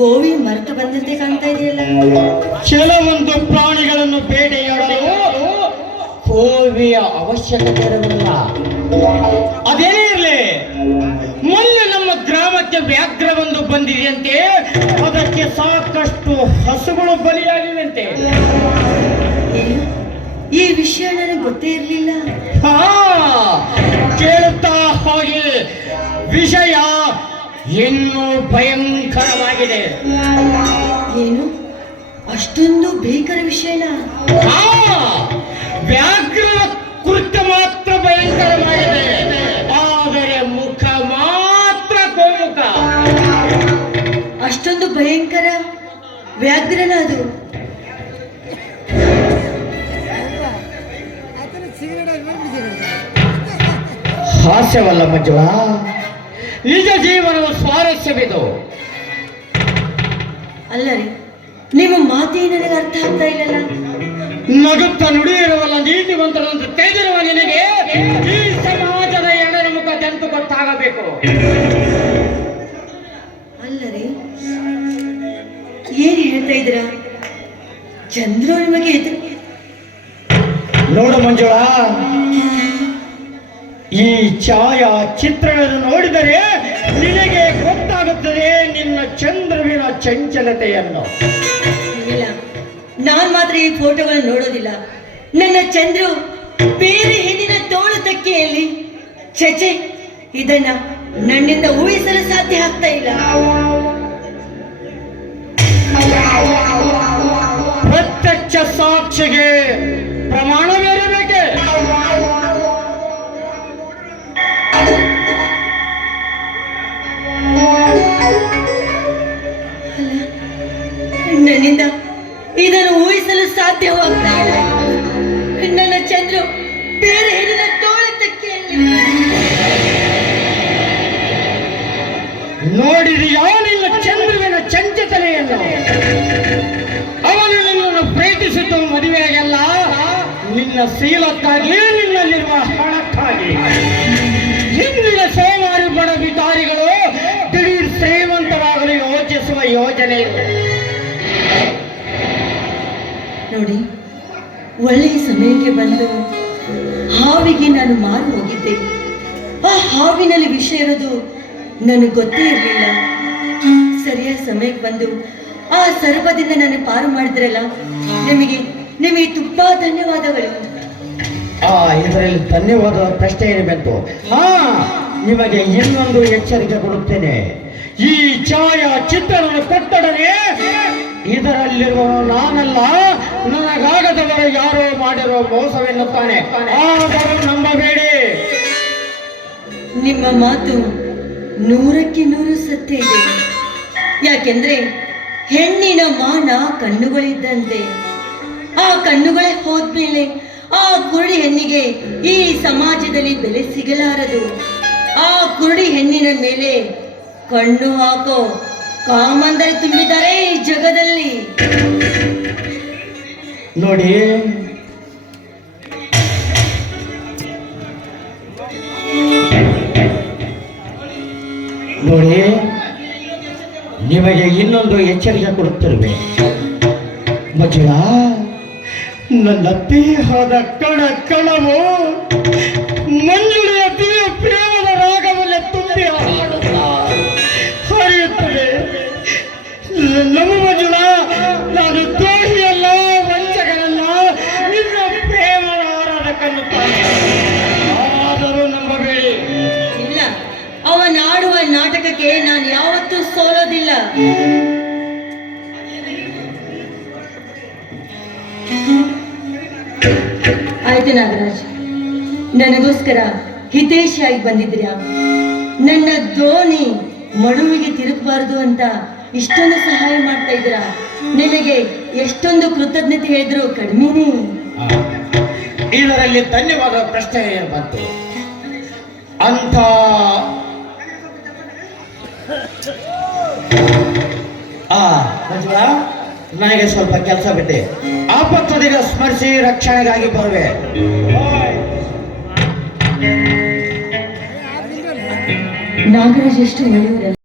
ಗೋವಿ ಮರೆತು ಬಂದಂತೆ ಕಾಣ್ತಾ ಇದೆಯಲ್ಲ. ಕೆಲವೊಂದು ಪ್ರಾಣಿಗಳನ್ನು ಬೇಟೆಯಾಡಲು ಗೋವಿಯ ಅವಶ್ಯಕತೆ ಇರಲಿಲ್ಲ. ಅದೇನೇ ಇರಲಿ, ಮೊನ್ನೆ ನಮ್ಮ ಗ್ರಾಮಕ್ಕೆ ವ್ಯಾಘ್ರವೊಂದು ಬಂದಿದೆಯಂತೆ. ಅದಕ್ಕೆ ಸಾಕಷ್ಟು ಹಸುಗಳು ಬಲಿಯಾಗಿವೆಂತೆ. ಈ ವಿಷಯ ನನಗೆ ಗೊತ್ತೇ ಇರಲಿಲ್ಲ. ಕೇಳುತ್ತಾ ಹೋಗಿ ವಿಷಯ ಇನ್ನೂ ಭಯಂಕರವಾಗಿದೆ. ಏನು ಅಷ್ಟೊಂದು ಭೀಕರ ವಿಷಯನ? ವ್ಯಾಘ್ರ ಕೃತ್ಯ ಮಾತ್ರ ಭಯಂಕರವಾಗಿದೆ, ಆದರೆ ಮುಖ ಮಾತ್ರ ಗೋಮುಖ. ಅಷ್ಟೊಂದು ಭಯಂಕರ ವ್ಯಾಘ್ರನ ಅದು? ಹಾಸ್ಯವಲ್ಲ ಮಂಜುಳಾ, ನಿಜ ಜೀವನದ ಸ್ವಾರಸ್ಯವಿದು. ಅಲ್ಲ ರೀ, ನಿಮ್ಮ ಮಾತೇ ನನಗೆ ಅರ್ಥ ಆಗ್ತಾ ಇಲ್ಲಲ್ಲ. ನಗುತ್ತ ನುಡಿಯಿರುವಲ್ಲ ನೀತಿವಂತರಂತ ತೆಗೆದಿರುವ ನಿನಗೆ ಈ ಸಮಾಜದ ಎಡರ ಮುಖ ತೆಂತು ಗೊತ್ತಾಗಬೇಕು. ಅಲ್ಲ ರೀ, ಏನ್ ಹೇಳ್ತಾ ಇದ್ದೀರಾ? ಚಂದ್ರು ನಿಮಗೆ ನೋಡು ಮಂಜುಳಾ, ಈ ಛಾಯಾ ಚಿತ್ರಗಳನ್ನು ನೋಡಿದರೆ ನಿನಗೆ ಗೊತ್ತಾಗುತ್ತದೆ ನಿನ್ನ ಚಂದ್ರುವಿನ ಚಂಚಲತೆಯನ್ನು. ಇಲ್ಲ, ನಾನ್ ಮಾತ್ರ ಈ ಫೋಟೋಗಳನ್ನು ನೋಡೋದಿಲ್ಲ. ನನ್ನ ಚಂದ್ರು ಬೇರೆ ಹೆಣ್ಣಿನ ತೋಳು ತಕ್ಕೆಯಲ್ಲಿ. ಚಚೆ, ಇದನ್ನ ನನ್ನಿಂದ ಊಹಿಸಲು ಸಾಧ್ಯ ಆಗ್ತಾ ಇಲ್ಲ. ಪ್ರತ್ಯಕ್ಷ ಸಾಕ್ಷಿಗೆ ಪ್ರಮಾಣ ಬೇರೆ ಬೇಕೆ? ನನ್ನಿಂದ ಇದನ್ನು ಊಹಿಸಲು ಸಾಧ್ಯವಾಗ್ತಾ ಇಲ್ಲ. ನನ್ನ ಚಂದ್ರು ಬೇರೆ ಹೆಣ್ಣಿನ ತೋಳ ತಕ್ಕೆಯಲ್ಲಿ. ನೋಡಿದೆಯಾ ನಿನ್ನ ಚಂದ್ರುವಿನ ಚಂಚತನೆಯನ್ನು? ಅವನು ನಿನ್ನನ್ನು ಪ್ರೀತಿಸಿದ್ದು ಮದುವೆಯಾಗಲ್ಲ, ನಿನ್ನ ಶೀಲಕ್ಕಾಗಿ, ನಿನ್ನಲ್ಲಿರುವ ಹಣಕ್ಕಾಗಿ. ಹಿಂದಿನ ಸೋಮಾರಿ ಬಡ ಬಿಕಾರಿಗಳು ದಿಢೀರ್ ಶ್ರೀಮಂತರಾಗಲು ಯೋಚಿಸುವ ಯೋಜನೆ. ನೋಡಿ, ಒಳ್ಳೆಯ ಸಮಯಕ್ಕೆ ಬಂದು ಹಾವಿಗೆ ನಾನು ಮಾರು ಹೋಗಿದ್ದೆ. ಆ ಹಾವಿನಲ್ಲಿ ವಿಷ ಇರೋದು ನನಗೆ ಗೊತ್ತೇ ಇರಲಿಲ್ಲ. ಸರಿಯಾದ ಸಮಯಕ್ಕೆ ಬಂದು ಆ ಸರ್ಪದಿಂದ ನಾನು ಪಾರು ಮಾಡಿದ್ರಲ್ಲ, ನಿಮಗೆ ತುಂಬಾ ಧನ್ಯವಾದಗಳು. ಇದರಲ್ಲಿ ಧನ್ಯವಾದ ಪ್ರಶ್ನೆ ಇರಬೇಕು. ನಿಮಗೆ ಇನ್ನೊಂದು ಎಚ್ಚರಿಕೆ ಕೊಡುತ್ತೇನೆ. ಈ ಛಾಯಾ ಚಿತ್ರವನ್ನು ಕೊಟ್ಟೊಡನೆ ಇದರಲ್ಲಿರುವ ನಾನಲ್ಲ, ನನಗಾಗದವರು ಯಾರೋ ಮಾಡಿರೋ ಮೋಸವೆನ್ನುತ್ತಾನೆ. ಆದರೂ ನಂಬಬೇಡಿ. ನಿಮ್ಮ ಮಾತು 100ಕ್ಕೆ 100 ಸತ್ಯ ಇದೆ. ಯಾಕೆಂದ್ರೆ ಹೆಣ್ಣಿನ ಮಾನ ಕಣ್ಣುಗಳಿದ್ದಂತೆ. ಆ ಕಣ್ಣುಗಳೇ ಹೋದ್ಮೇಲೆ ಆ ಕುರುಡಿ ಹೆಣ್ಣಿಗೆ ಈ ಸಮಾಜದಲ್ಲಿ ಬೆಲೆ ಸಿಗಲಾರದು. ಆ ಕುರುಡಿ ಹೆಣ್ಣಿನ ಮೇಲೆ ಕಣ್ಣು ಹಾಕೋ ಕಾಮಂದರೆ ತುಂಬಿದ್ದಾರೆ ಈ ಜಗದಲ್ಲಿ. ನೋಡಿ, ನಿಮಗೆ ಇನ್ನೊಂದು ಎಚ್ಚರಿಕೆ ಕೊಡುತ್ತಿರುವೆ. ಮಂಜುಳಾ, ನನ್ನ ದೇಹದ ಕಣ ಕಣವು ಮಂಜುಳೆಯ ದಿವ್ಯ ಪ್ರೇಮದ ರಾಗವಲ್ಲೇ ತುಂಬಿ ಹರಿಯುತ್ತದೆ. ನಮ್ಮ ಮಂಜುಳಾ, ನಾನು ದ್ರೋಹಿಯಲ್ಲ, ವಂಚಕನಲ್ಲ, ನಿನ್ನ ಪ್ರೇಮದ ಆರಾಧಕನ್ನುತ್ತಾನೆ. ಆದರೂ ನಂಬಬೇಡಿ. ಇಲ್ಲ, ಅವನಾಡುವ ನಾಟಕಕ್ಕೆ ನಾನು ಯಾವತ್ತೂ ಸೋಲೋದಿಲ್ಲ. ಆಯ್ತು ನಾಗರಾಜ್, ನನಗೋಸ್ಕರ ಹಿತೈಷಿಯಾಗಿ ಬಂದಿದ್ದೀರಾ. ನನ್ನ ದೋಣಿ ಮಡುವಿಗೆ ತಿರುಗಬಾರದು ಅಂತ ಇಷ್ಟೊಂದು ಸಹಾಯ ಮಾಡ್ತಾ ಇದ್ದೀರಾ. ನಿಮಗೆ ಎಷ್ಟೊಂದು ಕೃತಜ್ಞತೆ ಹೇಳಿದ್ರು ಕಡಿಮೆನೇ. ಇದರಲ್ಲಿ ಧನ್ಯವಾದ ಪ್ರಶ್ನೆ ಬಂತು ಅಂತ ಮಂಜುಳಾ, ನನಗೆ ಸ್ವಲ್ಪ ಕೆಲಸ ಬಿಟ್ಟೆ. ಆಪತ್ತದಿನ ಸ್ಮರಿಸಿ ರಕ್ಷಣೆಗಾಗಿ ಬರುವೆ. ನಾಗರಾಜ್ ಎಷ್ಟು ಒಳ್ಳೆಯವರಲ್ಲ.